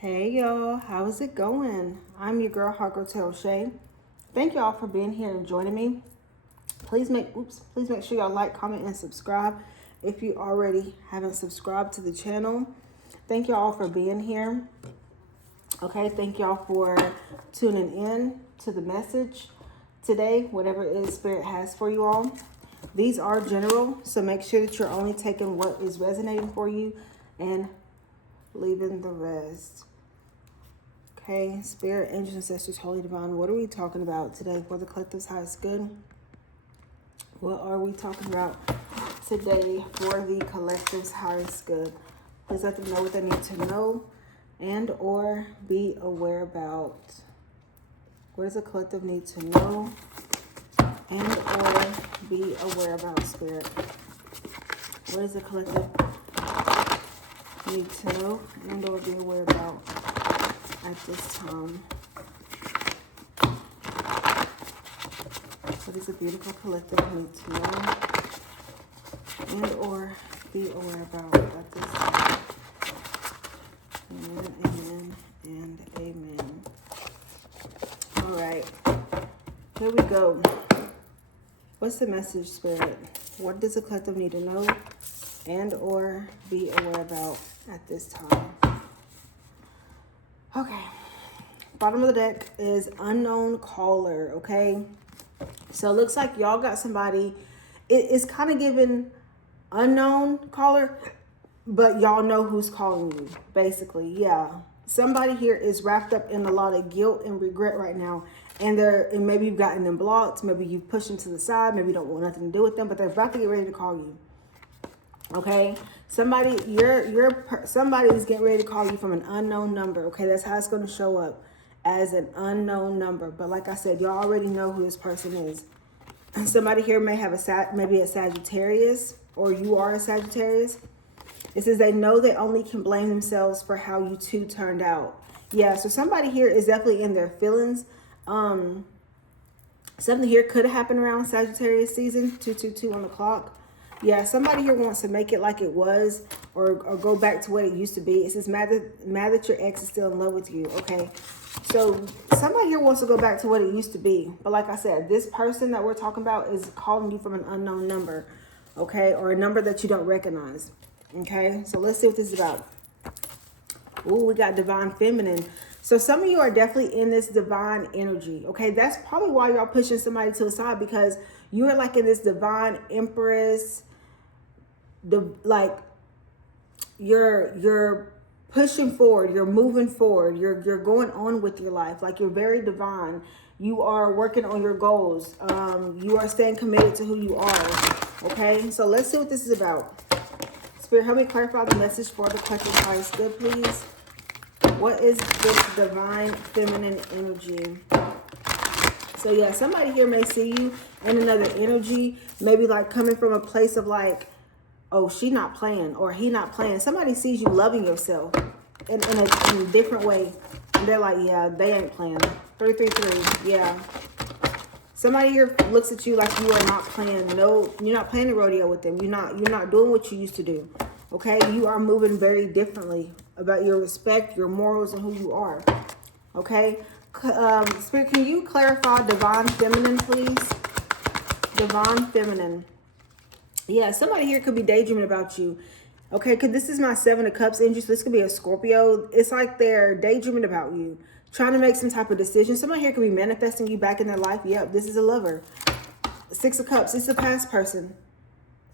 Hey y'all, how's it going? I'm your girl Heart Girl Shay. Thank y'all for being here and joining me. Please make sure y'all like, comment, and subscribe if you already haven't subscribed to the channel. Thank y'all for being here. Okay, thank y'all for tuning in to the message today, whatever it is Spirit has for you all. These are general, so make sure that you're only taking what is resonating for you and leaving the rest. Okay, Spirit, Angels, Ancestors, Holy Divine, what are we talking about today for the collective's highest good? What are we talking about today for the collective's highest good? Please let them know what they need to know and or be aware about. What does the collective need to know and or be aware about, Spirit? What does the collective need to know and or be aware about at this time? What does a beautiful collective need to know and or be aware about at this time? Amen, amen, and amen. All right, here we go. What's the message, Spirit? What does the collective need to know and or be aware about at this time? Okay. Bottom of the deck is unknown caller, okay? So it looks like y'all got somebody. It's kind of giving unknown caller, but y'all know who's calling you, basically. Yeah. Somebody here is wrapped up in a lot of guilt and regret right now. And maybe you've gotten them blocked. Maybe you've pushed them to the side. Maybe you don't want nothing to do with them, but they're about to get ready to call you. Okay, somebody is getting ready to call you from an unknown number. Okay, that's how it's going to show up, as an unknown number. But like I said, y'all already know who this person is. And somebody here may have maybe a Sagittarius, or you are a Sagittarius. It says they know they only can blame themselves for how you two turned out. Yeah, so somebody here is definitely in their feelings. Something here could have happened around Sagittarius season, 222 on the clock. Yeah, somebody here wants to make it like it was, or go back to what it used to be. It says mad that your ex is still in love with you. Okay, so somebody here wants to go back to what it used to be. But like I said, this person that we're talking about is calling you from an unknown number, okay, or a number that you don't recognize. Okay, so let's see what this is about. Ooh, we got divine feminine. So some of you are definitely in this divine energy. Okay, that's probably why y'all pushing somebody to the side, because you are like in this divine empress. You're pushing forward, you're moving forward, you're going on with your life. Like, you're very divine. You are working on your goals. You are staying committed to who you are. Okay, so let's see what this is about. Spirit, help me clarify the message for the collective highest good, please. What is this divine feminine energy? So yeah, somebody here may see you in another energy, maybe like coming from a place of like, oh, she not playing or he not playing. Somebody sees you loving yourself in a different way. And they're like, yeah, they ain't playing. 333, yeah. Somebody here looks at you like you are not playing. No, you're not playing the rodeo with them. You're not doing what you used to do. Okay, you are moving very differently about your respect, your morals, and who you are. Okay, Spirit, can you clarify divine feminine, please? Divine feminine. Yeah, somebody here could be daydreaming about you. Okay, because this is my 7 of Cups energy, so this could be a Scorpio. It's like they're daydreaming about you, trying to make some type of decision. Somebody here could be manifesting you back in their life. Yep, this is a lover. 6 of Cups, it's a past person.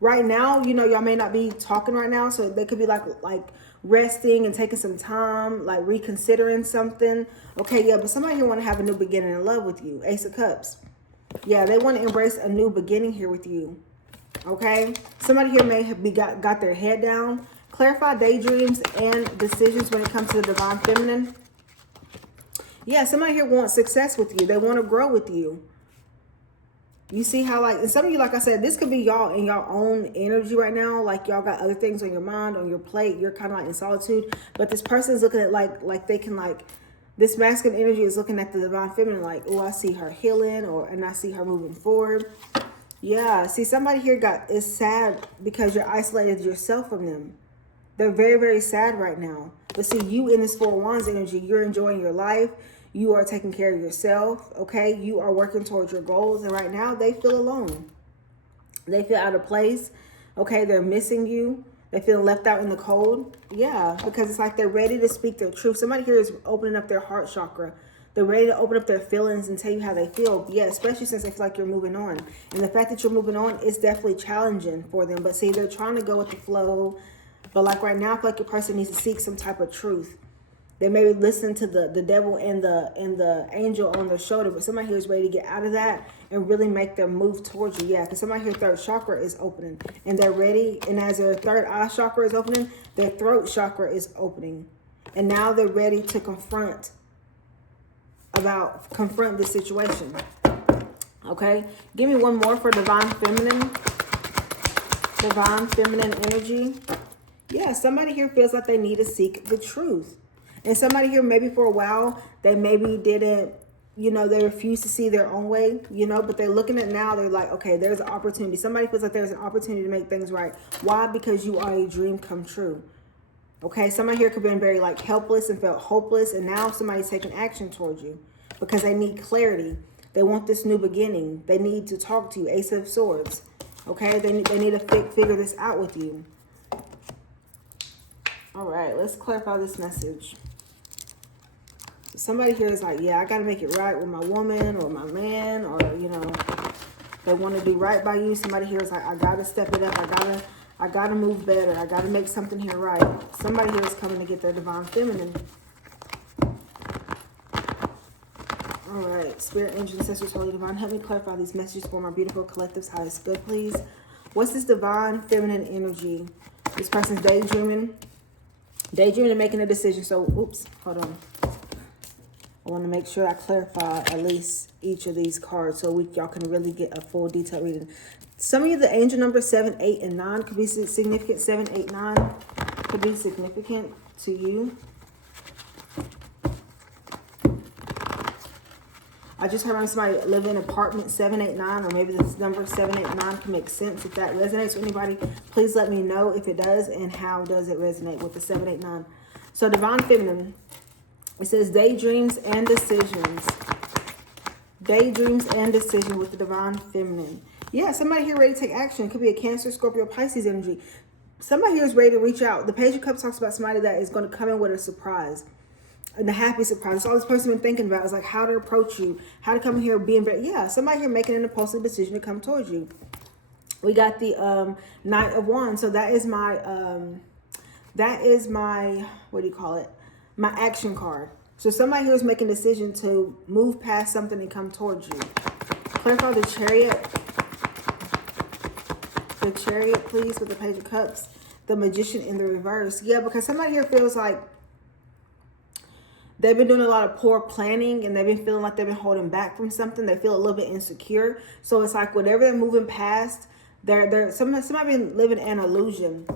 Right now, you know, y'all may not be talking right now, so they could be like resting and taking some time, like reconsidering something. Okay, yeah, but somebody here want to have a new beginning in love with you. Ace of Cups. Yeah, they want to embrace a new beginning here with you. Okay, somebody here may have got their head down. Clarify daydreams and decisions when it comes to the divine feminine. Yeah, somebody here wants success with you. They want to grow with you. You see how, like, and some of you, like I said, this could be y'all in your own energy right now. Like, y'all got other things on your mind, on your plate. You're kind of like in solitude. But this person is looking at like they can, like, this masculine energy is looking at the divine feminine like, oh, I see her healing, and I see her moving forward. Yeah, see, somebody here is sad because you're isolated yourself from them. They're very, very sad right now. But see, you in this Four of Wands energy, you're enjoying your life. You are taking care of yourself, okay? You are working towards your goals. And right now, they feel alone. They feel out of place, okay? They're missing you. They feel left out in the cold. Yeah, because it's like they're ready to speak their truth. Somebody here is opening up their heart chakra. They're ready to open up their feelings and tell you how they feel. Yeah, especially since they feel like you're moving on. And the fact that you're moving on is definitely challenging for them. But see, they're trying to go with the flow. But like right now, I feel like your person needs to seek some type of truth. They maybe listen to the devil and the angel on their shoulder. But somebody here is ready to get out of that and really make their move towards you. Yeah, because somebody here, third chakra is opening. And they're ready. And as their third eye chakra is opening, their throat chakra is opening. And now they're ready to confront this situation. Okay, give me one more for divine feminine energy. Yeah, somebody here feels like they need to seek the truth. And somebody here, maybe for a while, they maybe didn't, they refuse to see their own way, but they're looking at now, they're like, okay, there's an opportunity. Somebody feels like there's an opportunity to make things right. Why? Because you are a dream come true. Okay, somebody here could have been very helpless and felt hopeless, and now somebody's taking action towards you because they need clarity. They want this new beginning. They need to talk to you. Ace of Swords. Okay, they need to figure this out with you. All right, let's clarify this message. Somebody here is like, yeah, I got to make it right with my woman or my man, or, they want to do right by you. Somebody here is like, I got to step it up. I got to move better. I got to make something here right. Somebody here is coming to get their divine feminine. All right, Spirit, Angel, Ancestors, Holy Divine, help me clarify these messages for my beautiful collectives. Highest good, please. What's this divine feminine energy? This person's daydreaming and making a decision. So, oops, hold on. I want to make sure I clarify at least each of these cards so y'all can really get a full detailed reading. Some of you, the angel number 7, 8, and 9 could be significant. 7, 8, 9 could be significant to you. I just heard somebody live in apartment 789, or maybe this number 789 can make sense. If that resonates with anybody, please let me know if it does and how does it resonate with the 789. So divine feminine, it says daydreams and decisions. Daydreams and decision with the divine feminine. Yeah, somebody here ready to take action. It could be a Cancer, Scorpio, Pisces energy. Somebody here is ready to reach out. The Page of Cups talks about somebody that is going to come in with a surprise. And the happy surprise. That's all this person been thinking about is like how to approach you, how to come here being very, yeah, somebody here making an impulsive decision to come towards you. We got the Knight of Wands. So that is my, what do you call it? My action card. So somebody here is making a decision to move past something and come towards you. Clarify the Chariot. The Chariot, please, with the Page of Cups. The Magician in the reverse. Yeah, because somebody here feels like they've been doing a lot of poor planning and they've been feeling like they've been holding back from something. They feel a little bit insecure. So it's like whatever they're moving past, somebody been living an illusion.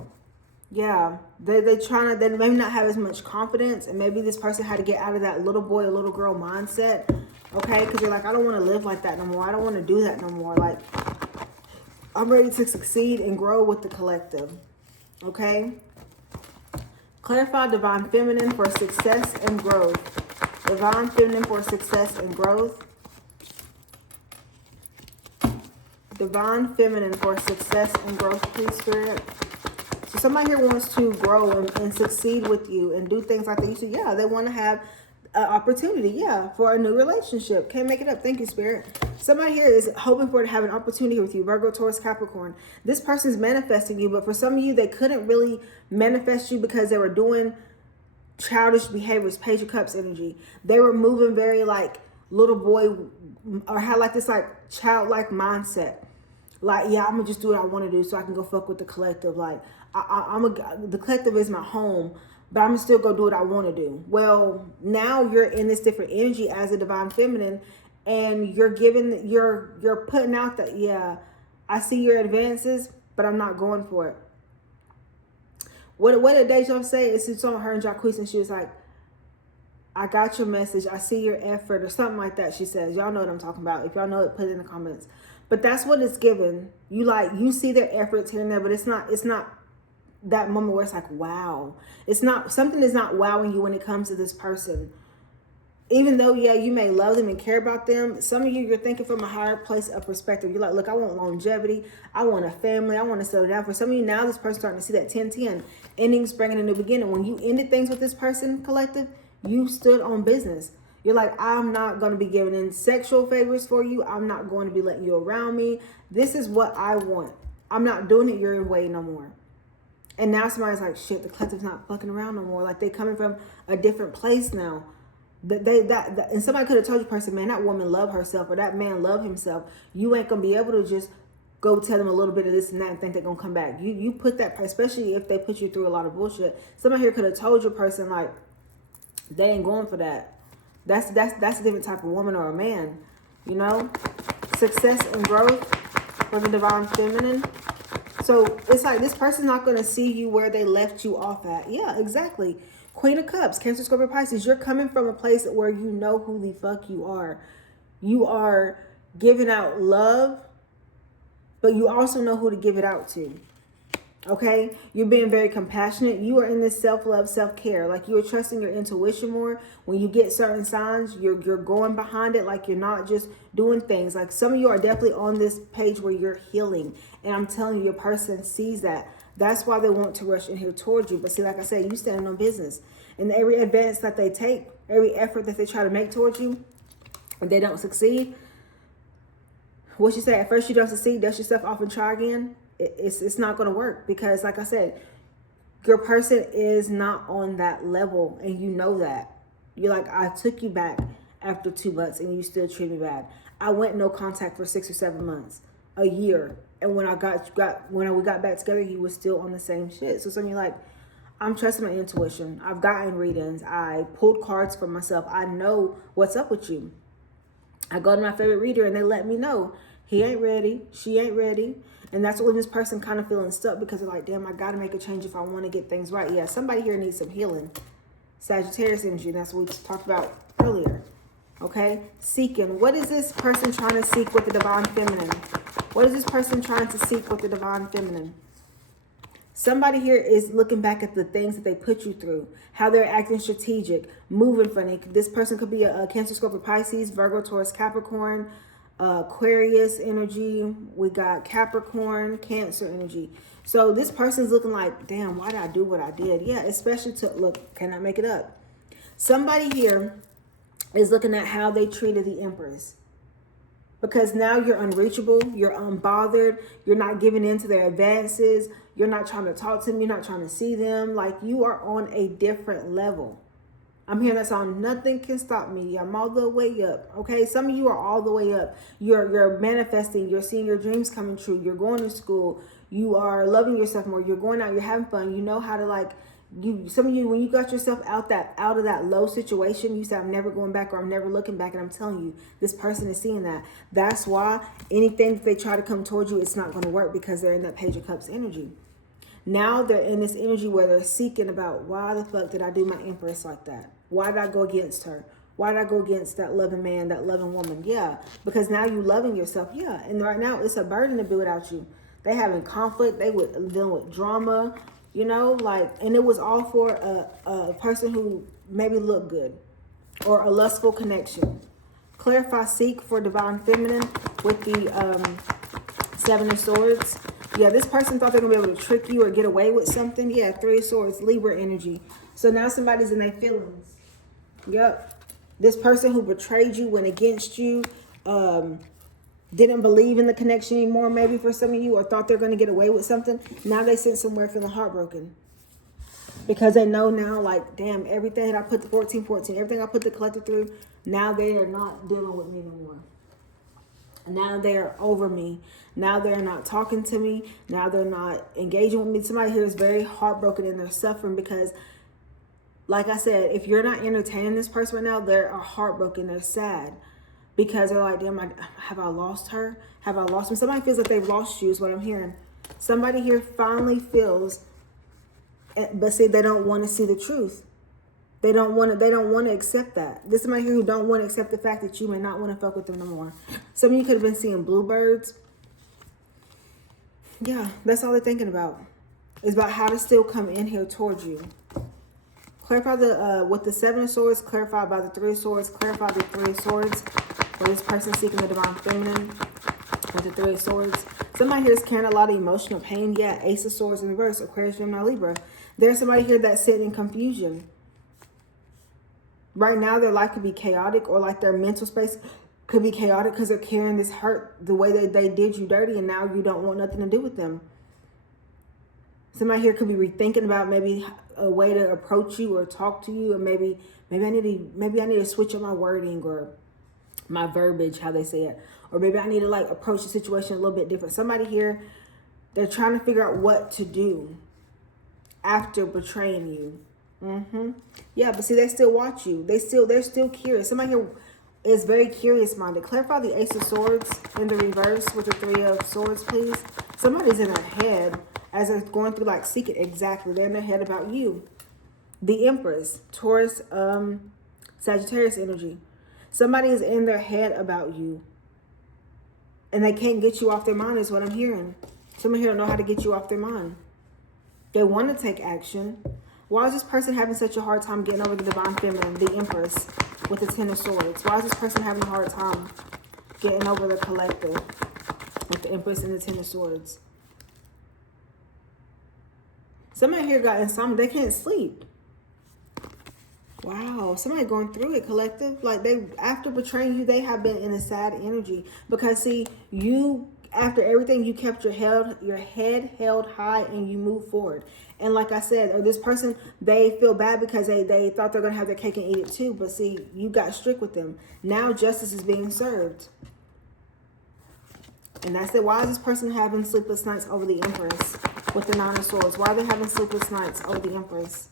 Yeah, they may not have as much confidence, and maybe this person had to get out of that little boy or little girl mindset, okay? Because they're like, I don't want to live like that no more. I don't want to do that no more. Like, I'm ready to succeed and grow with the collective, okay? Clarify divine feminine for success and growth. Divine feminine for success and growth. Divine feminine for success and growth, please, Spirit. So somebody here wants to grow and succeed with you and do things like they used to. Yeah, they want to have an opportunity, yeah, for a new relationship. Can't make it up. Thank you, Spirit. Somebody here is hoping to have an opportunity with you. Virgo, Taurus, Capricorn. This person's manifesting you, but for some of you, they couldn't really manifest you because they were doing childish behaviors. Page of Cups energy. They were moving very like little boy, or had like this like childlike mindset. Like, yeah, I'm gonna just do what I want to do so I can go fuck with the collective. Like, the collective is my home, but I'm gonna still go do what I want to do. Well, now you're in this different energy as a divine feminine, and you're putting out that, yeah, I see your advances, but I'm not going for it. What did Deja say? It's on her and Jacquees, and she was like, I got your message. I see your effort, or something like that. She says, y'all know what I'm talking about. If y'all know it, put it in the comments. But that's what it's given. You see their efforts here and there, but it's not that moment where it's like, wow. It's not, something is not wowing you when it comes to this person. Even though, yeah, you may love them and care about them, some of you, you're thinking from a higher place of perspective. You're like, look, I want longevity. I want a family. I want to settle down. For some of you now, this person's starting to see that 10-10. Endings bringing a new beginning. When you ended things with this person, collective, you stood on business. You're like, I'm not going to be giving in sexual favors for you. I'm not going to be letting you around me. This is what I want. I'm not doing it your way no more. And now somebody's like, shit, the collective's not fucking around no more. Like, they coming from a different place now. And somebody could have told you, person, man, that woman love herself, or that man love himself. You ain't gonna be able to just go tell them a little bit of this and that and think they're gonna come back. You put that, especially if they put you through a lot of bullshit. Somebody here could have told your person, like, they ain't going for that. That's a different type of woman or a man, you know. Success and growth for the divine feminine. So it's like this person's not gonna see you where they left you off at. Yeah, exactly. Queen of Cups, Cancer, Scorpio, Pisces. You're coming from a place where you know who the fuck you are. You are giving out love, but you also know who to give it out to. Okay? You're being very compassionate. You are in this self-love, self-care. Like, you are trusting your intuition more. When you get certain signs, you're going behind it. Like, you're not just doing things. Like, some of you are definitely on this page where you're healing. And I'm telling you, your person sees that. That's why they want to rush in here towards you. But see, like I said, you standing on business. And every advance that they take, every effort that they try to make towards you, and they don't succeed, what you say, at first you don't succeed, dust yourself off and try again. It's not going to work, because like I said, your person is not on that level, and you know that. You're like, I took you back after 2 months and you still treat me bad. I went no contact for 6 or 7 months, a year. And when we got back together, he was still on the same shit. So some of you like, I'm trusting my intuition. I've gotten readings. I pulled cards for myself. I know what's up with you. I go to my favorite reader and they let me know he ain't ready. She ain't ready. And that's when this person kind of feeling stuck, because they're like, damn, I got to make a change if I want to get things right. Yeah, somebody here needs some healing. Sagittarius energy. That's what we talked about earlier. Okay? Seeking. What is this person trying to seek with the divine feminine? What is this person trying to seek with the divine feminine? Somebody here is looking back at the things that they put you through, how they're acting strategic, moving funny. This person could be a Cancer, Scorpio, Pisces, Virgo, Taurus, Capricorn, Aquarius energy. We got Capricorn, Cancer energy. So this person's looking like, damn, why did I do what I did? Yeah, especially to, look, cannot make it up. Somebody here is looking at how they treated the Empress. Because now you're unreachable, you're unbothered, you're not giving in to their advances, you're not trying to talk to them, you're not trying to see them. Like, you are on a different level. I'm hearing that song, nothing can stop me. I'm all the way up. Okay, some of you are all the way up. You're manifesting, you're seeing your dreams coming true, you're going to school, you are loving yourself more, you're going out, you're having fun, you know how to, like, some of you, when you got yourself out of that low situation, you said, I'm never going back, or I'm never looking back. And I'm telling you, this person is seeing that. That's why anything that they try to come towards you, it's not going to work, because they're in that Page of Cups energy. Now they're in this energy where they're seeking about, why the fuck did I do my Empress like that? Why did I go against her? Why did I go against that loving man, that loving woman? Yeah, because now you loving yourself. Yeah, and right now it's a burden to be without you. They having conflict. They dealing with drama. You know, like, and it was all for a person who maybe looked good, or a lustful connection. Clarify, seek for divine feminine with the 7 of Swords. Yeah, this person thought they were going to be able to trick you or get away with something. Yeah, 3 of Swords, Libra energy. So now somebody's in their feelings. Yep. This person who betrayed you, went against you, didn't believe in the connection anymore, maybe for some of you, or thought they're going to get away with something. Now they sit somewhere feeling heartbroken, because they know now, like, damn, everything that I put the 14, everything I put the collective through, now they are not dealing with me no more. Now they're over me. Now they're not talking to me. Now they're not engaging with me. Somebody here is very heartbroken and they're suffering, because, like I said, if you're not entertaining this person right now, they're heartbroken. They're sad. Because they're like, damn, have I lost her? Have I lost him? Somebody feels like they've lost you, is what I'm hearing. Somebody here finally feels, but see, they don't want to see the truth. They don't want to accept that. This is somebody here who don't want to accept the fact that you may not want to fuck with them no more. Some of you could have been seeing bluebirds. Yeah, that's all they're thinking about. It's about how to still come in here towards you. Clarify the, with the Seven of Swords, clarify by the Three of Swords, clarify the Three of Swords. For this person seeking the Divine Feminine with the Three of Swords. Somebody here is carrying a lot of emotional pain. Yeah, Ace of Swords in reverse, Aquarius, Gemini, Libra. There's somebody here that's sitting in confusion. Right now, their life could be chaotic, or like their mental space could be chaotic because they're carrying this hurt the way that they did you dirty, and now you don't want nothing to do with them. Somebody here could be rethinking about maybe a way to approach you or talk to you, or maybe I need to switch up my wording or my verbiage, how they say it, or maybe I need to like approach the situation a little bit different. Somebody here, they're trying to figure out what to do after betraying you. Yeah, but see, they still watch you. They're still curious. Somebody here is very curious minded. Clarify the Ace of Swords in the reverse with the Three of Swords, please. Somebody's in their head as they're going through like seeking. Exactly, they're in their head about you. The Empress, Taurus, Sagittarius energy. Somebody is in their head about you, and they can't get you off their mind is what I'm hearing. Somebody here don't know how to get you off their mind. They want to take action. Why is this person having such a hard time getting over the Divine Feminine, the Empress, with the Ten of Swords? Why is this person having a hard time getting over the Collective with the Empress and the Ten of Swords? Somebody here got insomnia. They can't sleep. Wow, somebody going through it, Collective. Like they, after betraying you, they have been in a sad energy. Because see, you, after everything, you kept your head held high and you move forward. And like I said, or this person, they feel bad because they thought they're going to have their cake and eat it too. But see, you got strict with them. Now justice is being served. And that's it. Why is this person having sleepless nights over the Empress with the Nine of Swords? Why are they having sleepless nights over the Empress?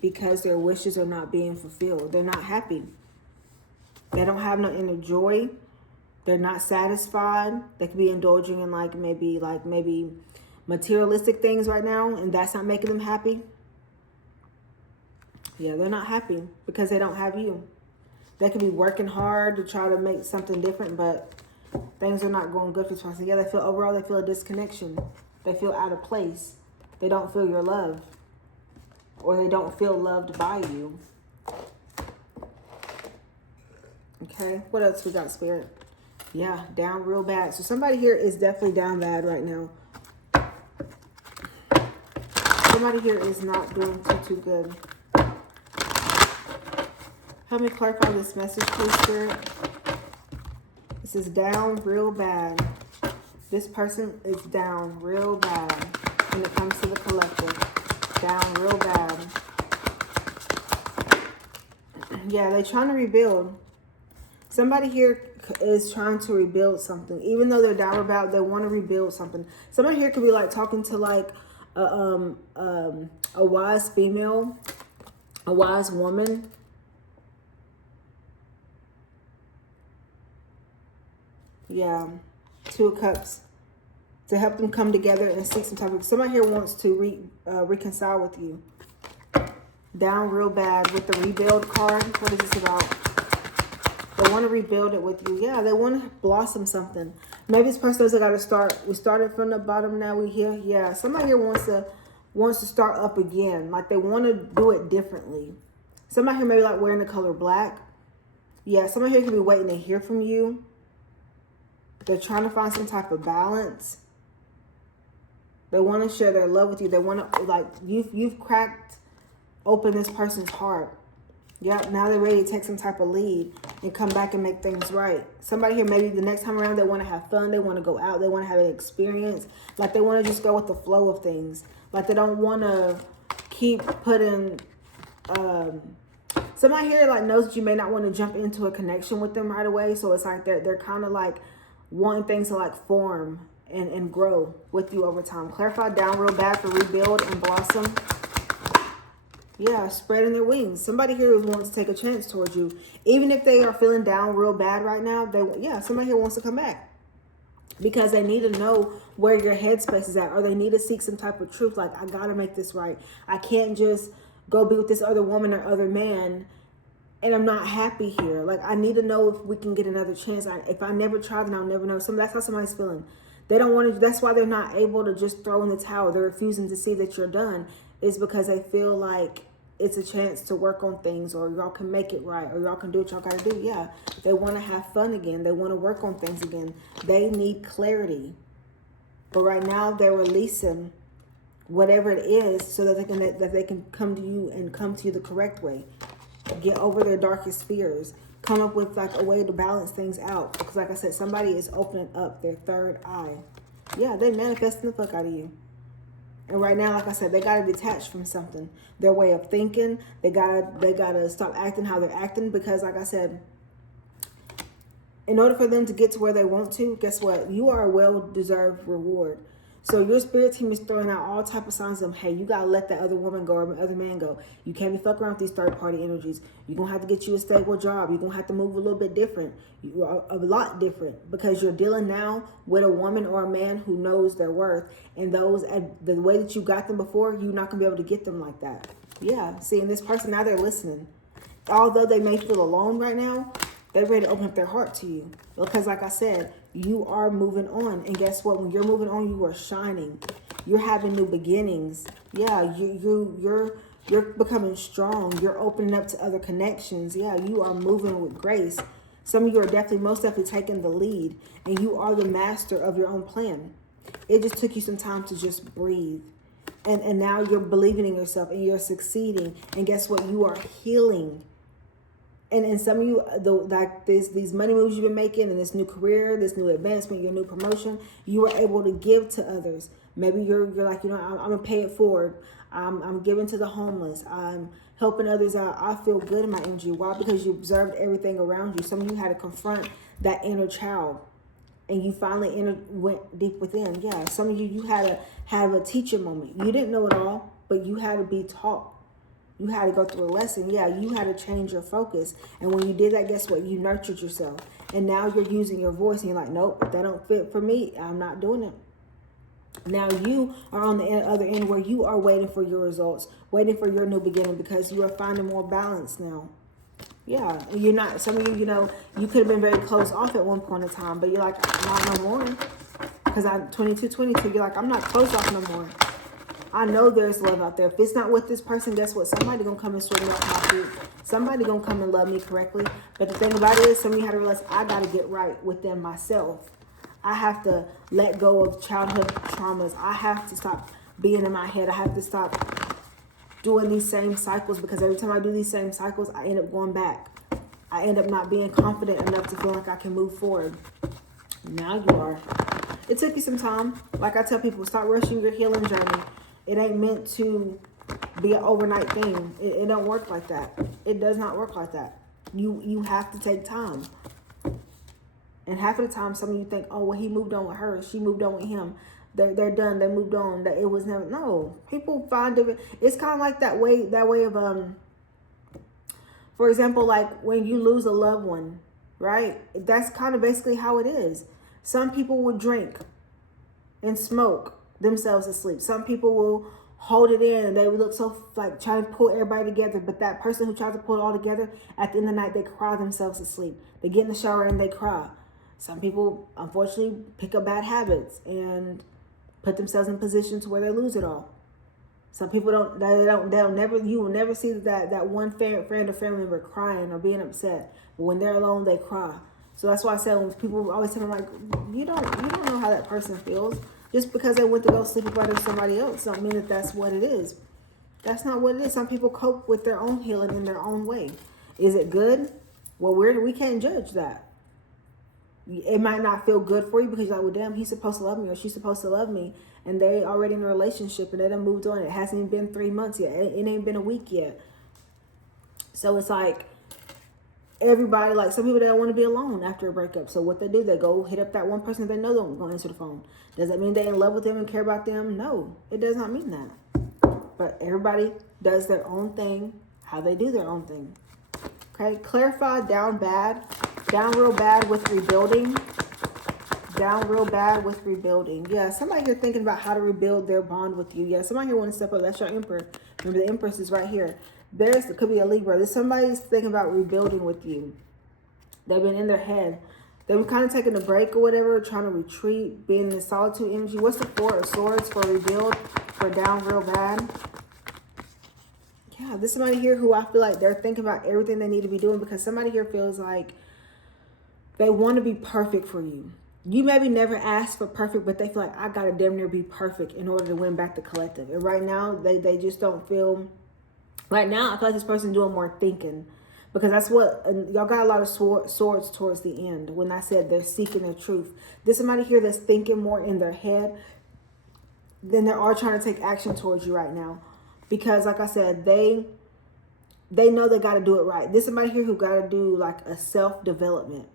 Because their wishes are not being fulfilled. They're not happy. They don't have no inner joy. They're not satisfied. They could be indulging in like maybe materialistic things right now, and that's not making them happy. Yeah, they're not happy because they don't have you. They could be working hard to try to make something different, but things are not going good for this person. Yeah, they feel a disconnection. They feel out of place. They don't feel your love. Or they don't feel loved by you. Okay, what else we got, Spirit? Yeah, down real bad. So somebody here is definitely down bad right now. Somebody here is not doing too good. Help me clarify this message, please, Spirit. This is down real bad. This person is down real bad when it comes to the Collective. Down real bad. Yeah, they're trying to rebuild. Somebody here is trying to rebuild something. Even though they're down about, they want to rebuild something. Somebody here could be like talking to like a wise female, a wise woman. Yeah, Two of Cups. To help them come together and seek some type of... Somebody here wants to reconcile with you. Down real bad with the rebuild card. What is this about? They want to rebuild it with you. Yeah, they want to blossom something. Maybe this person doesn't got to start. We started from the bottom, now we're here. Yeah, somebody here wants to start up again. Like they want to do it differently. Somebody here maybe like wearing the color black. Yeah, somebody here could be waiting to hear from you. They're trying to find some type of balance. They want to share their love with you. They want to, like, you've cracked open this person's heart. Yep, now they're ready to take some type of lead and come back and make things right. Somebody here, maybe the next time around, they want to have fun. They want to go out. They want to have an experience. Like, they want to just go with the flow of things. Like, they don't want to keep putting... somebody here, like, knows that you may not want to jump into a connection with them right away. So it's like they're kind of, like, wanting things to, like, form and grow with you over time. Clarify down real bad for rebuild and blossom. Yeah, spreading their wings. Somebody here wants to take a chance towards you. Even if they are feeling down real bad right now, somebody here wants to come back. Because they need to know where your headspace is at. Or they need to seek some type of truth. Like, I got to make this right. I can't just go be with this other woman or other man and I'm not happy here. Like, I need to know if we can get another chance. If I never try, then I'll never know. That's how somebody's feeling. They don't want to. That's why they're not able to just throw in the towel. They're refusing to see that you're done. Is because they feel like it's a chance to work on things, or y'all can make it right, or y'all can do what y'all got to do. Yeah, they want to have fun again. They want to work on things again. They need clarity. But right now they're releasing whatever it is so that they can come to you and come to you the correct way. Get over their darkest fears. Come up with like a way to balance things out. Because like I said, somebody is opening up their third eye. Yeah, they manifesting the fuck out of you. And right now, like I said, they gotta detach from something. Their way of thinking. They gotta stop acting how they're acting. Because like I said, in order for them to get to where they want to, guess what? You are a well-deserved reward. So your spirit team is throwing out all type of signs of, hey, you got to let that other woman go or other man go. You can't be fucking around with these third-party energies. You're going to have to get you a stable job. You're going to have to move a little bit different. You are a lot different because you're dealing now with a woman or a man who knows their worth. And those, the way that you got them before, you're not going to be able to get them like that. Yeah. See, and this person, now they're listening. Although they may feel alone right now, they're ready to open up their heart to you. Because like I said, you are moving on. And guess what? When you're moving on, you are shining. You're having new beginnings. Yeah, you're becoming strong. You're opening up to other connections. Yeah, you are moving with grace. Some of you are most definitely taking the lead. And you are the master of your own plan. It just took you some time to just breathe. And now you're believing in yourself and you're succeeding. And guess what? You are healing. And some of you, like these money moves you've been making and this new career, this new advancement, your new promotion, you are able to give to others. Maybe you're like, I'm going to pay it forward. I'm giving to the homeless. I'm helping others out. I feel good in my energy. Why? Because you observed everything around you. Some of you had to confront that inner child. And you finally went deep within. Yeah, some of you had to have a teacher moment. You didn't know it all, but you had to be taught. You had to go through a lesson. Yeah, you had to change your focus. And when you did that, guess what? You nurtured yourself. And now you're using your voice and you're like, nope, if that don't fit for me, I'm not doing it. Now you are on the other end where you are waiting for your results, waiting for your new beginning because you are finding more balance now. Yeah, you're not, some of you, you could have been very closed off at one point in time, but you're like, not no more. Because I'm 22, you're like, I'm not closed off no more. I know there's love out there. If it's not with this person, guess what? Somebody gonna come and swing up my feet. Somebody gonna come and love me correctly. But the thing about it is, some of you have to realize I gotta get right within myself. I have to let go of childhood traumas. I have to stop being in my head. I have to stop doing these same cycles because every time I do these same cycles, I end up going back. I end up not being confident enough to feel like I can move forward. Now you are. It took you some time. Like I tell people, start rushing your healing journey. It ain't meant to be an overnight thing. It don't work like that. It does not work like that. You have to take time. And half of the time, some of you think, oh, well, he moved on with her. She moved on with him. They're done. They moved on. That it was never. No, people find different. It's kind of like that way of for example, like when you lose a loved one, right? That's kind of basically how it is. Some people will drink and smoke themselves to sleep. Some people will hold it in and they look so like trying to pull everybody together. But that person who tries to pull it all together, at the end of the night, they cry themselves to sleep. They get in the shower and they cry. Some people, unfortunately, pick up bad habits and put themselves in positions where they lose it all. Some people you will never see that one friend or family member crying or being upset. But when they're alone, they cry. So that's why I said when people always tell me like, you don't know how that person feels. Just because they went to go sleep with somebody else don't mean that that's what it is. That's not what it is. Some people cope with their own healing in their own way. Is it good? Well, we can't judge that. It might not feel good for you because you're like, well, damn, he's supposed to love me or she's supposed to love me. And they already in a relationship and they done moved on. It hasn't even been 3 months yet. It ain't been a week yet. So it's like everybody, like some people, they don't want to be alone after a breakup. So what they do, they go hit up that one person they know don't go answer the phone. Does that mean they're in love with them and care about them? No, it does not mean that. But everybody does their own thing, how they do their own thing. Okay, clarify down bad. Down real bad with rebuilding. Down real bad with rebuilding. Yeah, somebody here thinking about how to rebuild their bond with you. Yeah, somebody here want to step up. That's your Emperor. Remember, the Empress is right here. Could be a Libra. There's somebody's thinking about rebuilding with you. They've been in their head. They were kind of taking a break or whatever, trying to retreat, being in the solitude energy. What's the Four of Swords for rebuild, for down real bad? Yeah, this somebody here who I feel like they're thinking about everything they need to be doing, because somebody here feels like they want to be perfect for you. You maybe never asked for perfect, but they feel like I got to damn near be perfect in order to win back the collective. And right now, they just don't feel... Right now, I feel like this person's doing more thinking. Because that's what... y'all got a lot of swords towards the end. When I said they're seeking the truth. There's somebody here that's thinking more in their head than they are trying to take action towards you right now. Because, like I said, they know they got to do it right. There's somebody here who got to do like a self-development.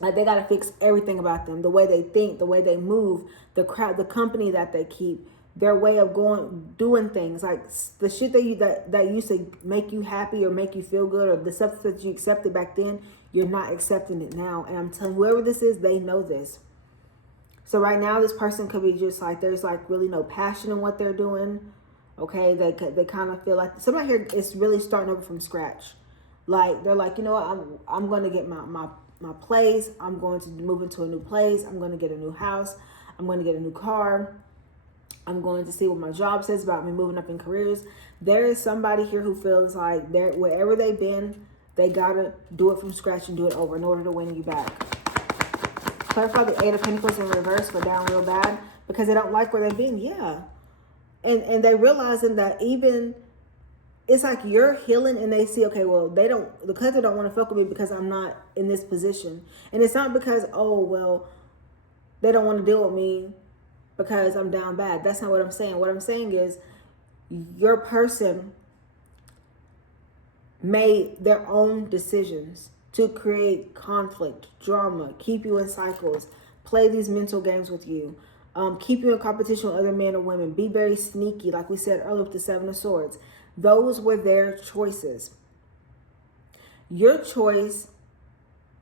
Like they got to fix everything about them. The way they think, the way they move, the crowd, the company that they keep, their way of doing things. Like the shit that used to make you happy or make you feel good, or the stuff that you accepted back then, you're not accepting it now. And I'm telling whoever this is, they know this. So right now, this person could be just like, there's like really no passion in what they're doing. Okay, they kind of feel like somebody here is really starting over from scratch. Like they're like, you know what, I'm going to get my place. I'm going to move into a new place. I'm going to get a new house. I'm going to get a new car. I'm going to see what my job says about me moving up in careers. There is somebody here who feels like wherever they've been, they got to do it from scratch and do it over in order to win you back. Clarify the Eight of Pentacles in reverse for down real bad, because they don't like where they've been. Yeah. And they realizing that even it's like you're healing, and they see, okay, well, the collective don't want to fuck with me because I'm not in this position. And it's not because, oh, well, they don't want to deal with me because I'm down bad. That's not what I'm saying. What I'm saying is your person made their own decisions to create conflict, drama, keep you in cycles, play these mental games with you. Keep you in competition with other men or women. Be very sneaky, like we said earlier with the Seven of Swords. Those were their choices. Your choice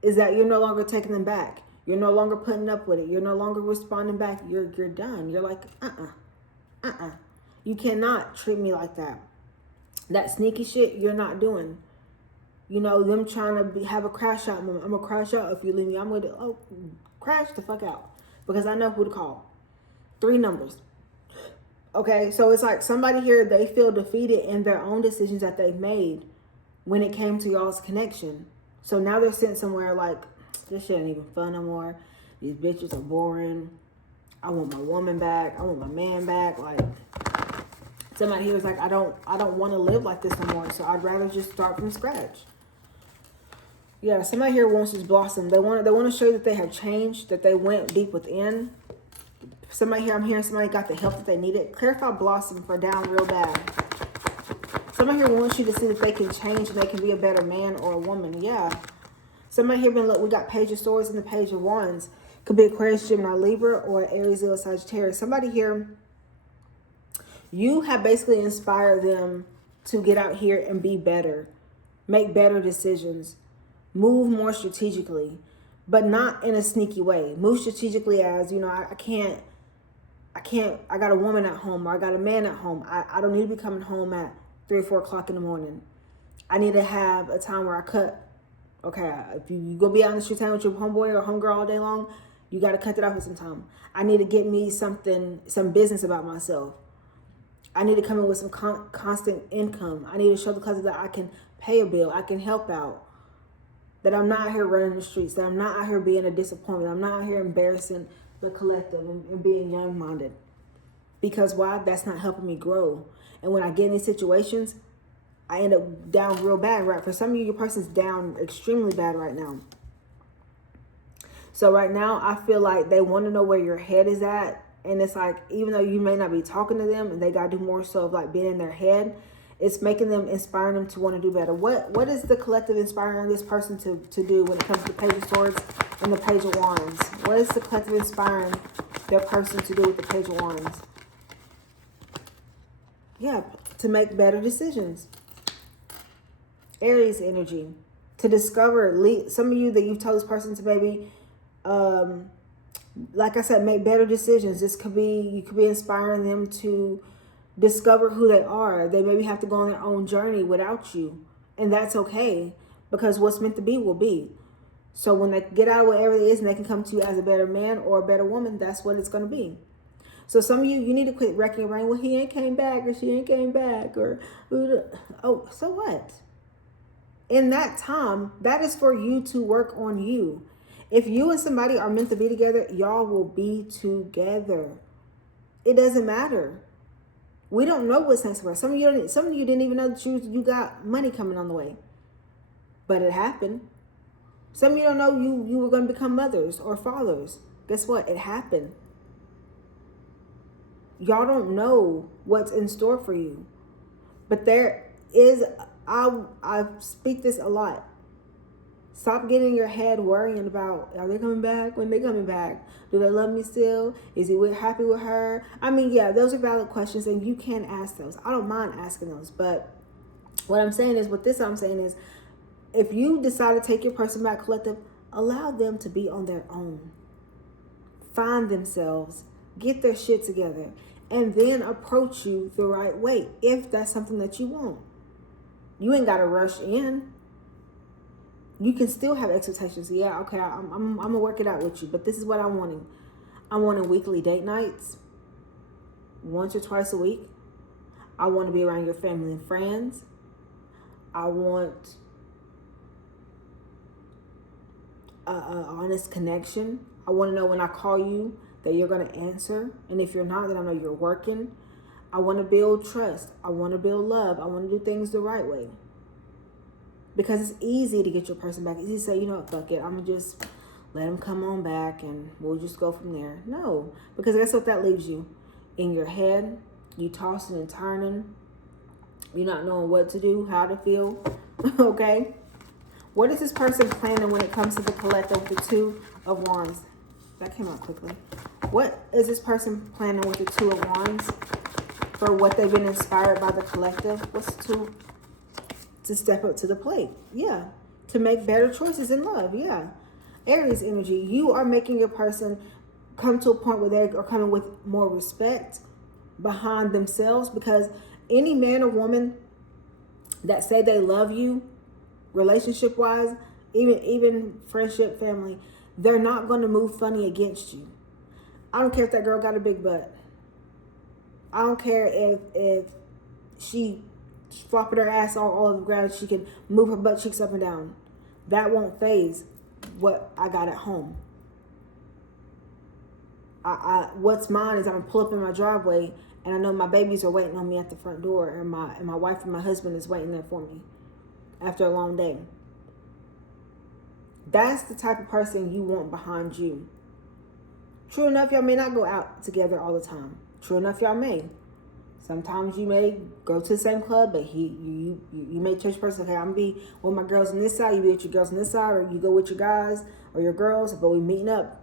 is that you're no longer taking them back. You're no longer putting up with it. You're no longer responding back. You're done. You're like, You cannot treat me like that. That sneaky shit, you're not doing. You know, them trying to have a crash out moment. I'm going to crash out if you leave me. I'm going to, crash the fuck out. Because I know who to call. 3 numbers. Okay, so it's like somebody here, they feel defeated in their own decisions that they've made when it came to y'all's connection. So now they're sitting somewhere like, this shit ain't even fun no more. These bitches are boring. I want my woman back. I want my man back. Like, somebody here is like, I don't want to live like this no more. So I'd rather just start from scratch. Yeah, somebody here wants to blossom. They want to show you that they have changed, that they went deep within. Somebody here, I'm hearing somebody got the help that they needed. Clarify blossom for down real bad. Somebody here wants you to see that they can change and they can be a better man or a woman. Yeah. Somebody here been, look, we got Page of Swords and the Page of Wands. Could be Aquarius, Gemini, Libra, or Aries, Leo, Sagittarius. Somebody here, you have basically inspired them to get out here and be better. Make better decisions. Move more strategically, but not in a sneaky way. Move strategically as, you know, I got a woman at home, or I got a man at home. I don't need to be coming home at 3 or 4 o'clock in the morning. I need to have a time where I cut. Okay, if you go be out on the street time with your homeboy or homegirl all day long, you got to cut that off at some time. I need to get me some business about myself. I need to come in with some constant income. I need to show the cousin that I can pay a bill. I can help out. That I'm not out here running the streets. That I'm not out here being a disappointment. I'm not out here embarrassing the collective and being young-minded. Because why? That's not helping me grow. And when I get in these situations, I end up down real bad, right? For some of you, your person's down extremely bad right now. So right now, I feel like they want to know where your head is at. And it's like, even though you may not be talking to them and they got to do more so of like being in their head, it's making them, inspiring them to want to do better. What is the collective inspiring this person to do when it comes to the Page of Swords and the Page of Wands? What is the collective inspiring their person to do with the Page of Wands? Yeah, to make better decisions. Aries energy. To discover, some of you that you've told this person to maybe, like I said, make better decisions. You could be inspiring them to discover who they are. They maybe have to go on their own journey without you. And that's okay, because what's meant to be will be. So when they get out of whatever it is and they can come to you as a better man or a better woman, that's what it's going to be. So some of you need to quit wrecking your brain. Well, he ain't came back or she ain't came back or, oh, so what? In that time, that is for you to work on you. If you and somebody are meant to be together, y'all will be together. It doesn't matter. We don't know what's next for us. Some of you didn't even know that you got money coming on the way. But it happened. Some of you don't know you were going to become mothers or fathers. Guess what? It happened. Y'all don't know what's in store for you. But there is, I speak this a lot. Stop getting in your head worrying about, are they coming back? When they coming back? Do they love me still? Is he happy with her? I mean, yeah, those are valid questions and you can ask those. I don't mind asking those. But what I'm saying is, if you decide to take your person back, collective, allow them to be on their own. Find themselves, get their shit together, and then approach you the right way if that's something that you want. You ain't got to rush in. You can still have expectations. Yeah, okay, I'm going to work it out with you, but this is what I'm wanting. I'm wanting weekly date nights, once or twice a week. I want to be around your family and friends. I want an honest connection. I want to know when I call you that you're going to answer. And if you're not, then I know you're working. I want to build trust. I want to build love. I want to do things the right way. Because it's easy to get your person back. It's easy to say, you know what, fuck it. I'm going to just let him come on back and we'll just go from there. No, because guess what that leaves you? In your head, you tossing and turning. You're not knowing what to do, how to feel. Okay? What is this person planning when it comes to the collective, the Two of Wands? That came out quickly. What is this person planning with the Two of Wands for what they've been inspired by the collective? What's the two? To step up to the plate. Yeah. To make better choices in love. Yeah. Aries energy. You are making your person come to a point where they are coming with more respect behind themselves, because any man or woman that say they love you, relationship wise, even friendship, family, they're not going to move funny against you. I don't care if that girl got a big butt. I don't care if she flopping her ass all over the ground, she can move her butt cheeks up and down. That won't phase what I got at home. What's mine is I'm gonna pull up in my driveway and I know my babies are waiting on me at the front door, and my wife and my husband is waiting there for me after a long day. That's the type of person you want behind you. True enough, y'all may not go out together all the time. True enough, y'all may. Sometimes you may go to the same club, but you may change person. Okay, I'm gonna be with my girls on this side, you be with your girls on this side, or you go with your guys or your girls, but we meeting up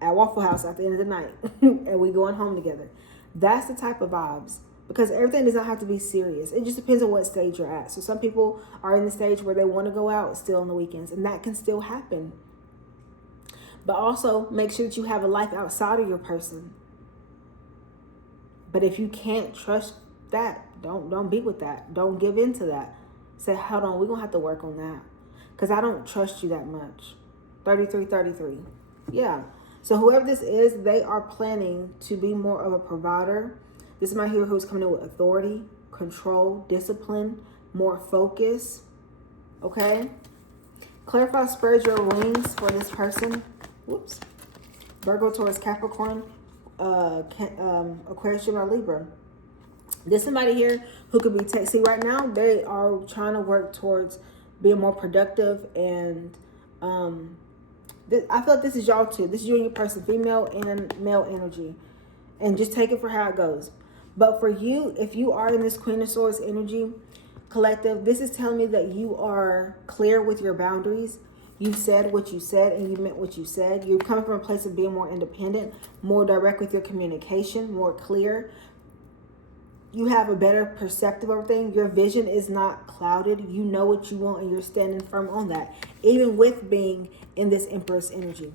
at Waffle House at the end of the night and we going home together. That's the type of vibes, because everything does not have to be serious. It just depends on what stage you're at. So some people are in the stage where they want to go out still on the weekends, and that can still happen. But also make sure that you have a life outside of your person. But if you can't trust that, don't be with that. Don't give in to that. Say, hold on, we're going to have to work on that, because I don't trust you that much. 33. Yeah. So whoever this is, they are planning to be more of a provider. This is my hero who's coming in with authority, control, discipline, more focus. Okay? Clarify spiritual wings for this person. Whoops. Virgo, Taurus, Capricorn, Aquarius, Gemini, Libra. There's somebody here who could be see right now they are trying to work towards being more productive, and I feel like this is y'all too. This is you and your person, female and male energy, and just take it for how it goes. But for you, if you are in this Queen of Swords energy collective, this is telling me that you are clear with your boundaries. You said what you said and you meant what you said. You're coming from a place of being more independent, more direct with your communication, more clear. You have a better perspective of everything. Your vision is not clouded. You know what you want and you're standing firm on that, even with being in this Empress energy.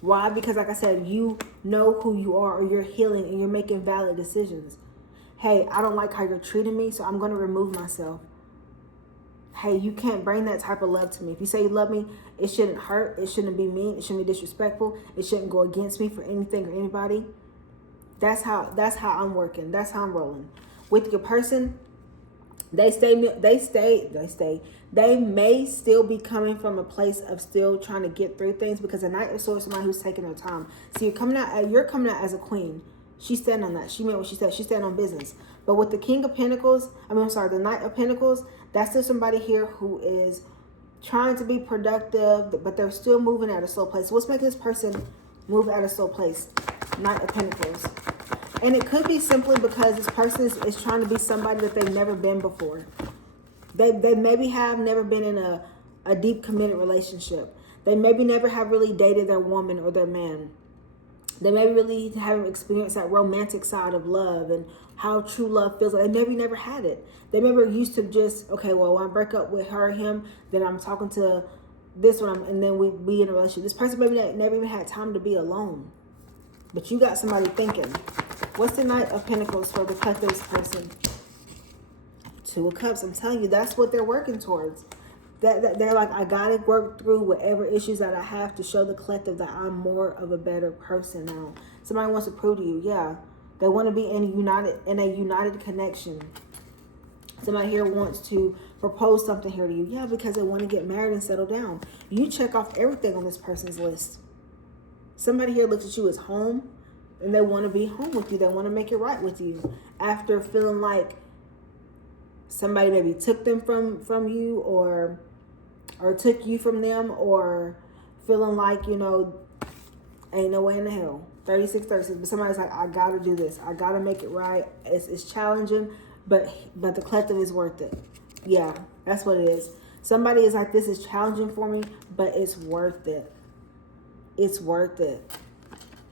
Why? Because like I said, you know who you are, or you're healing and you're making valid decisions. Hey, I don't like how you're treating me, so I'm going to remove myself. hey, you can't bring that type of love to me. If you say you love me, it shouldn't hurt. It shouldn't be mean. It shouldn't be disrespectful. It shouldn't go against me for anything or anybody. That's how I'm working. That's how I'm rolling. With your person, they may still be coming from a place of still trying to get through things, because the Knight of Swords is somebody who's taking their time. So you're coming out as a queen. She's standing on that. She meant what she said. She's standing on business. But with the King of Pentacles, the Knight of Pentacles, that's still somebody here who is trying to be productive, but they're still moving at a slow pace. What's making this person move at a slow pace? Knight of Pentacles. And it could be simply because this person is trying to be somebody that they've never been before. They maybe have never been in a deep committed relationship. They maybe never have really dated their woman or their man. They maybe really haven't experienced that romantic side of love and how true love feels like. They maybe never had it. They maybe used to just, okay, well, when I break up with her or him, then I'm talking to this one, and then we be in a relationship. This person maybe never even had time to be alone. But you got somebody thinking. What's the Knight of Pentacles for the collective person? Two of Cups. I'm telling you, that's what they're working towards. That they're like, I gotta work through whatever issues that I have to show the collective that I'm more of a better person now. Somebody wants to prove to you, yeah. They want to be in a united connection. Somebody here wants to propose something here to you, yeah, because they want to get married and settle down. You check off everything on this person's list. Somebody here looks at you as home, and they want to be home with you. They want to make it right with you after feeling like somebody maybe took them from you, or took you from them, or feeling like, ain't no way in the hell. 36. But somebody's like, I gotta do this. I gotta make it right. It's challenging, but the collective is worth it. Yeah, that's what it is. Somebody is like, this is challenging for me, but it's worth it. It's worth it.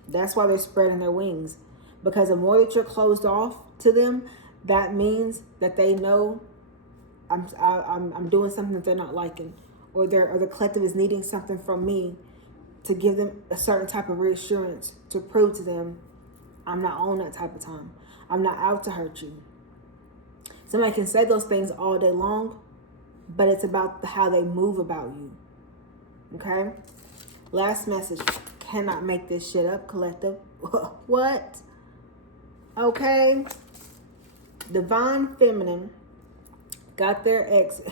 That's why they're spreading their wings. Because the more that you're closed off to them, that means that they know I'm doing something that they're not liking, or the collective is needing something from me to give them a certain type of reassurance to prove to them I'm not on that type of time. I'm not out to hurt you. Somebody can say those things all day long, but it's about how they move about you. Okay? Last message. Cannot make this shit up, collective. What? Okay. Divine Feminine got their ex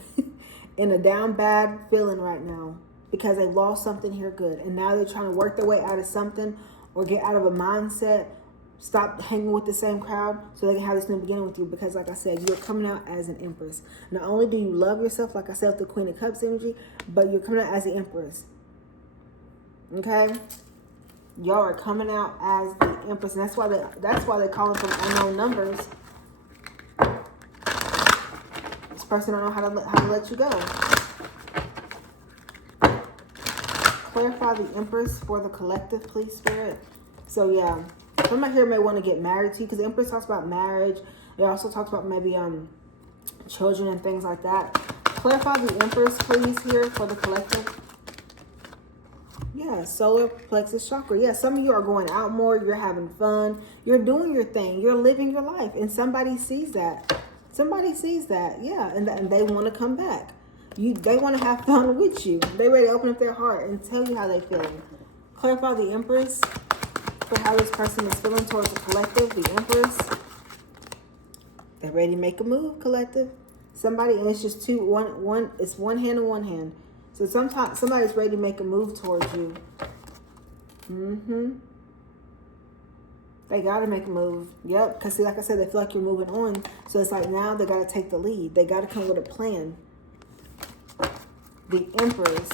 in a down bad feeling right now because they lost something here good, and now they're trying to work their way out of something or get out of a mindset, stop hanging with the same crowd so they can have this new beginning with you. Because like I said, you're coming out as an Empress. Not only do you love yourself, like I said with the Queen of Cups energy, but you're coming out as the Empress. Okay? Y'all are coming out as the Empress, and that's why they call it from unknown numbers. This person don't know how to let you go. Clarify the Empress for the collective, please, Spirit. So yeah, somebody here may want to get married to you, because the Empress talks about marriage. It also talks about maybe children and things like that. Clarify the Empress, please, here for the collective. Yeah, solar plexus chakra. Yeah, some of you are going out more. You're having fun. You're doing your thing. You're living your life. And somebody sees that. Somebody sees that. Yeah, and they want to come back. They want to have fun with you. They're ready to open up their heart and tell you how they feel. Clarify the Empress for how this person is feeling towards the collective. The Empress. They're ready to make a move, collective. Somebody, and it's just it's one hand and one hand. So sometimes somebody's ready to make a move towards you. They got to make a move. Yep. Because like I said, they feel like you're moving on. So it's like now they got to take the lead. They got to come with a plan. The Empress.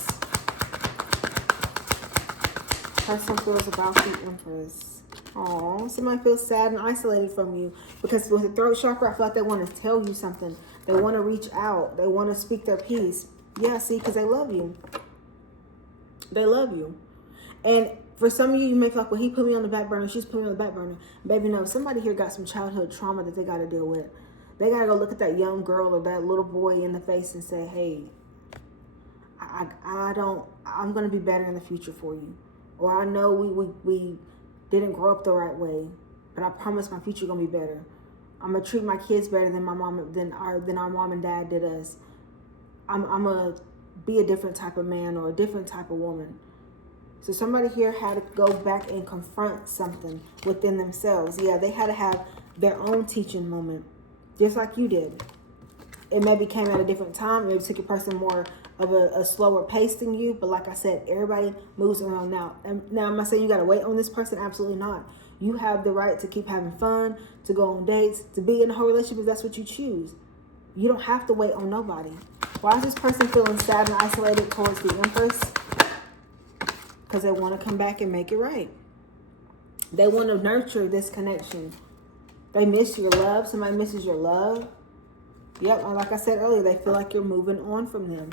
Person feels about the Empress. Oh, somebody feels sad and isolated from you. Because with the throat chakra, I feel like they want to tell you something. They want to reach out. They want to speak their piece. Yeah, see, because they love you. They love you. And for some of you, you may feel like, well, he put me on the back burner. She's put me on the back burner. Baby, no, somebody here got some childhood trauma that they got to deal with. They got to go look at that young girl or that little boy in the face and say, hey, I'm going to be better in the future for you. Or I know we didn't grow up the right way, but I promise my future going to be better. I'm going to treat my kids better than our mom and dad did us. I'm gonna be a different type of man or a different type of woman. So somebody here had to go back and confront something within themselves. Yeah, they had to have their own teaching moment, just like you did. It maybe came at a different time. Maybe took a person more of a slower pace than you. But like I said, everybody moves around now. And now, am I saying you got to wait on this person? Absolutely not. You have the right to keep having fun, to go on dates, to be in a whole relationship if that's what you choose. You don't have to wait on nobody. Why is this person feeling sad and isolated towards the Empress? Because they want to come back and make it right. They want to nurture this connection. They miss your love. Somebody misses your love. Yep, like I said earlier, they feel like you're moving on from them.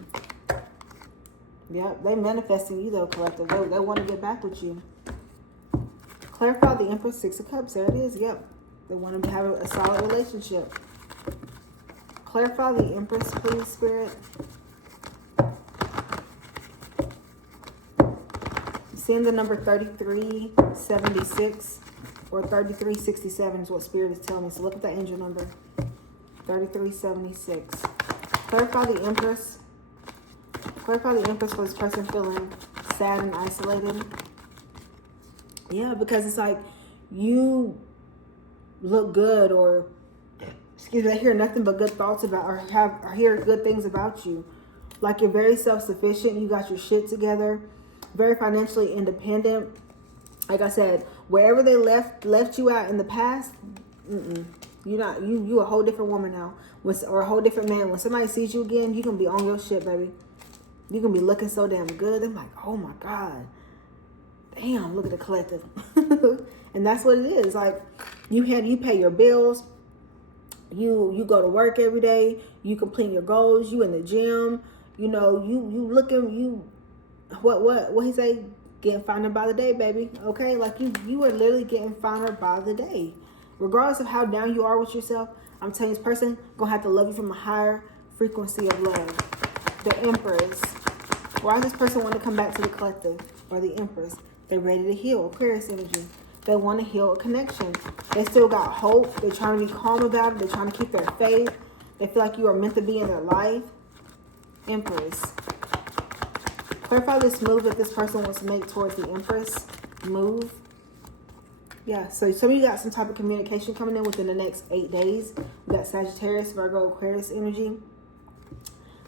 Yep, they manifesting you though, collective. They want to get back with you. Clarify the Empress, Six of Cups. There it is. Yep, they want to have a solid relationship. Clarify the Empress, please, Spirit. Seeing the number 3376 or 3367 is what Spirit is telling me. So look at that angel number. 3376. Clarify the Empress. Clarify the Empress for this person feeling sad and isolated. Yeah, because it's like you look good, or excuse me, I hear nothing but good thoughts about, or hear good things about you. Like you're very self-sufficient. You got your shit together. Very financially independent. Like I said, wherever they left you out in the past, you a whole different woman now, or a whole different man. When somebody sees you again, you can be on your shit, baby. You can be looking so damn good. They're like, oh my God, damn, look at the collective. And that's what it is. Like you pay your bills. You go to work every day. You complete your goals. You in the gym. You know, you looking, what he say? Getting finer by the day, baby. Okay, like you are literally getting finer by the day. Regardless of how down you are with yourself, I'm telling you, this person gonna have to love you from a higher frequency of love. The Empress. Why does this person want to come back to the collective or the Empress? They're ready to heal. Aquarius energy. They want to heal a connection. They still got hope. They're trying to be calm about it. They're trying to keep their faith. They feel like you are meant to be in their life. Empress. Clarify this move that this person wants to make towards the Empress. Move. Yeah, so some of you got some type of communication coming in within the next 8 days. We got Sagittarius, Virgo, Aquarius energy.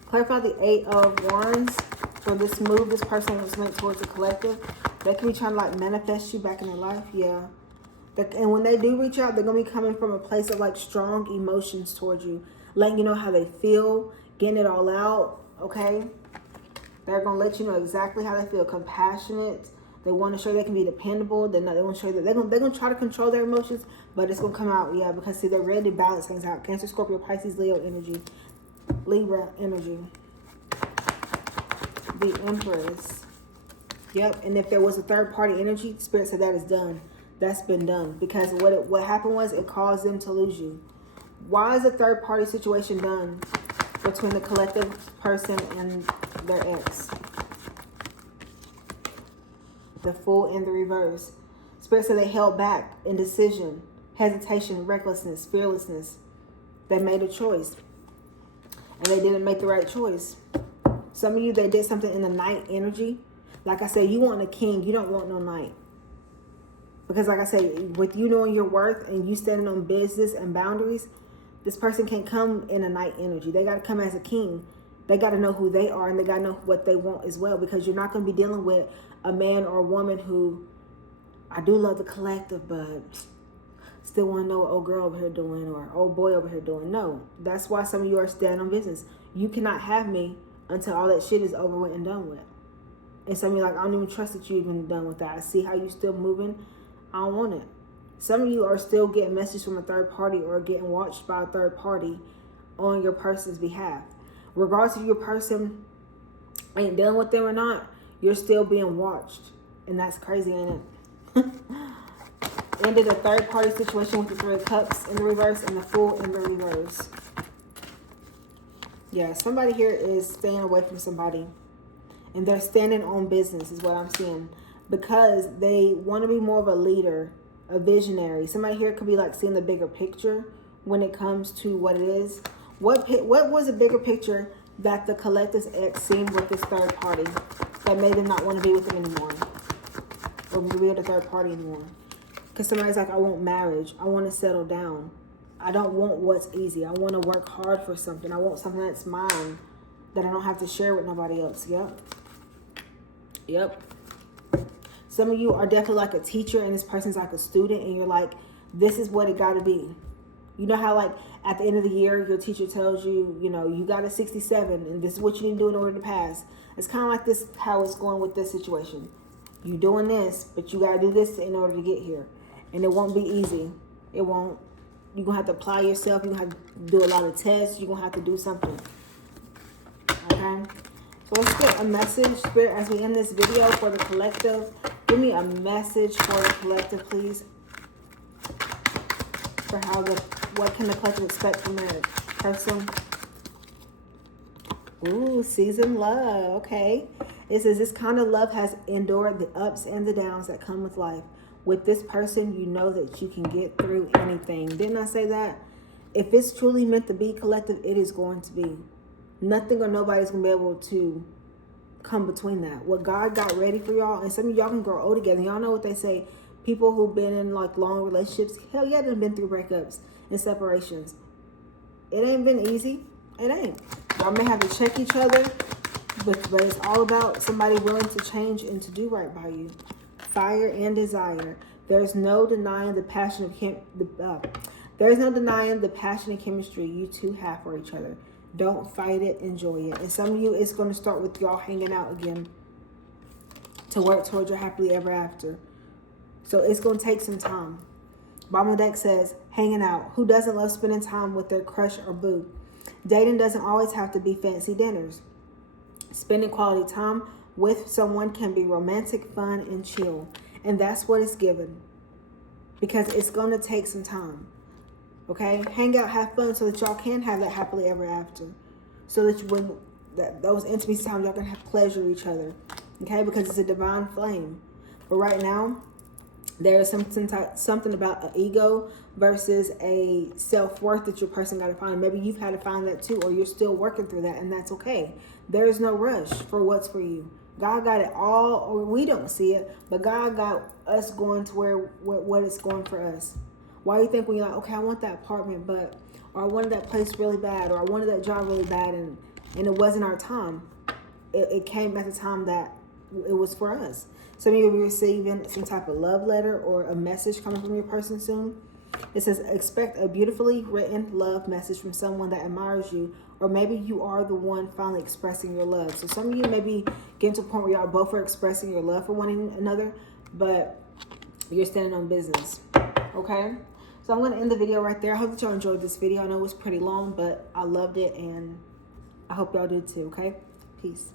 Clarify the 8 of Wands for this move this person wants to make towards the collective. They can be trying to like manifest you back in their life. Yeah. And when they do reach out, they're going to be coming from a place of like strong emotions towards you. Letting you know how they feel. Getting it all out. Okay. They're going to let you know exactly how they feel. Compassionate. They want to show they can be dependable. They want to show that they're going to try to control their emotions, but it's going to come out. Yeah, because see, they're ready to balance things out. Cancer, Scorpio, Pisces, Leo energy. Libra energy. The Empress. Yep. And if there was a third party energy, Spirit said that is done. That's been done. Because what happened was it caused them to lose you. Why is a third party situation done between the collective person and their ex? The Fool and the Reverse. Spirit said they held back, indecision, hesitation, recklessness, fearlessness. They made a choice. And they didn't make the right choice. Some of you, they did something in the night energy. Like I said, you want a king. You don't want no knight. Because like I said, with you knowing your worth and you standing on business and boundaries, this person can't come in a knight energy. They got to come as a king. They got to know who they are and they got to know what they want as well. Because you're not going to be dealing with a man or a woman who, I do love the collective, but still want to know what old girl over here doing or old boy over here doing. No, that's why some of you are standing on business. You cannot have me until all that shit is over with and done with. And some of you like, I don't even trust that you even done with that. I see how you still moving. I don't want it. Some of you are still getting messages from a third party or getting watched by a third party on your person's behalf. Regardless if your person ain't dealing with them or not, you're still being watched. And that's crazy, ain't it? Ended a third party situation with the Three of Cups in the reverse and the Fool in the reverse. Yeah, somebody here is staying away from somebody. And they're standing on business is what I'm seeing. Because they want to be more of a leader, a visionary. Somebody here could be like seeing the bigger picture when it comes to what it is. What was a bigger picture that the collective's ex seen with this third party that made them not want to be with them anymore, or be with a third party anymore. Because somebody's like, I want marriage. I want to settle down. I don't want what's easy. I want to work hard for something. I want something that's mine that I don't have to share with nobody else. Yep. Some of you are definitely like a teacher and this person's like a student, and you're like, this is what it got to be. You know how like at the end of the year, your teacher tells you, you know, you got a 67 and this is what you need to do in order to pass. It's kind of like this, how it's going with this situation. You're doing this, but you got to do this in order to get here. And it won't be easy. It won't. You're going to have to apply yourself. You're going to have to do a lot of tests. You're going to have to do something. Okay? So let's get a message, Spirit, as we end this video for the collective. Give me a message for the collective, please. For how what can the collective expect from their person? Ooh, seasoned love. Okay. It says this kind of love has endured the ups and the downs that come with life. With this person, you know that you can get through anything. Didn't I say that? If it's truly meant to be collective, it is going to be. Nothing or nobody's going to be able to come between that. What God got ready for y'all, and some of y'all can grow old together. Y'all know what they say. People who've been in like long relationships, hell yeah, they've been through breakups and separations. It ain't been easy. It ain't. Y'all may have to check each other, but it's all about somebody willing to change and to do right by you. Fire and desire. There's no denying the passion of there's no denying the passion and chemistry you two have for each other. Don't fight it, enjoy it. And some of you, it's going to start with y'all hanging out again to work towards your happily ever after. So it's going to take some time. Bottom of the deck says, hanging out. Who doesn't love spending time with their crush or boo? Dating doesn't always have to be fancy dinners. Spending quality time with someone can be romantic, fun, and chill. And that's what it's given. Because it's going to take some time. Okay? Hang out, have fun so that y'all can have that happily ever after. So that when those intimacy times, y'all can have pleasure each other. Okay? Because it's a divine flame. But right now, there's something about an ego versus a self-worth that your person got to find. Maybe you've had to find that too, or you're still working through that, and that's okay. There's no rush for what's for you. God got it all, or we don't see it, but God got us going to where what it's going for us. Why do you think when you're like, okay, I want that apartment, or I wanted that place really bad, or I wanted that job really bad, and it wasn't our time. It came at the time that it was for us. Some of you will be receiving some type of love letter or a message coming from your person soon. It says, expect a beautifully written love message from someone that admires you, or maybe you are the one finally expressing your love. So some of you may be getting to a point where y'all both are expressing your love for one another, but you're standing on business. Okay? So I'm going to end the video right there. I hope that y'all enjoyed this video. I know it was pretty long, but I loved it, and I hope y'all did too, okay? Peace.